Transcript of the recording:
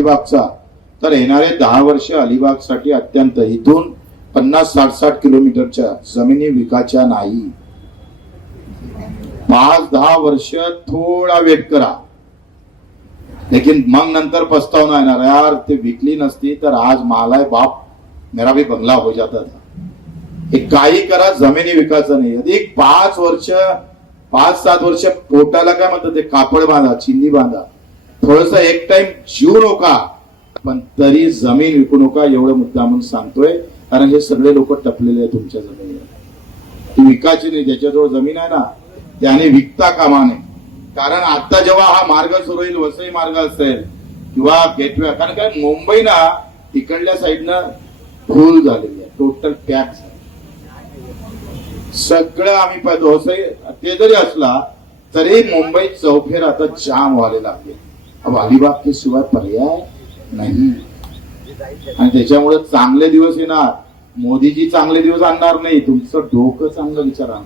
अलिबागचा, तर येणारे 10 वर्ष अलिबागसाठी अत्यंत, इथून 50-60 किलोमीटरच्या जमिनी विकायच्या नाही. 5-10 वर्ष थोडा वेट करा, लेकिन मग नंतर पछतावा येणार, यार ते विकली नसती तर आज मालाय बाप मेरा भी बंगला हो जाता था. हे काही करा, जमिनी विकायचं नाही. अधिक 5 वर्ष 5-7 वर्ष पोटाला काय म्हणतात ते कापड बांधा, चिंदी बांधा, थोडस एक टाइम जीव नका, पण तरी जमीन विकू नका. एवढं मुद्दा म्हणून सांगतोय, कारण हे सगळे लोक टपलेले आहेत तुमच्या जमिनीवर. ती विकायची नाही. ज्याच्याजवळ जमीन आहे ना त्याने विकता कामा नये. कारण आता जेव्हा हा मार्ग सुरू होईल, वसई मार्ग असेल किंवा गेटवे, कारण काय मुंबई ना तिकडल्या साईडनं फुल झालेली आहे, टोटल पॅक झाली. सगळं आम्ही पाहतो. वसई ते जरी असला तरी मुंबई चौफेर आता जाम व्हायला लागले. अब अलिबाग के शिवाय पर्याय नाही. आणि त्याच्यामुळे चांगले दिवस येणार. मोदीजी चांगले दिवस आणणार नाही. तुमचं डोकं चांगलं विचारा.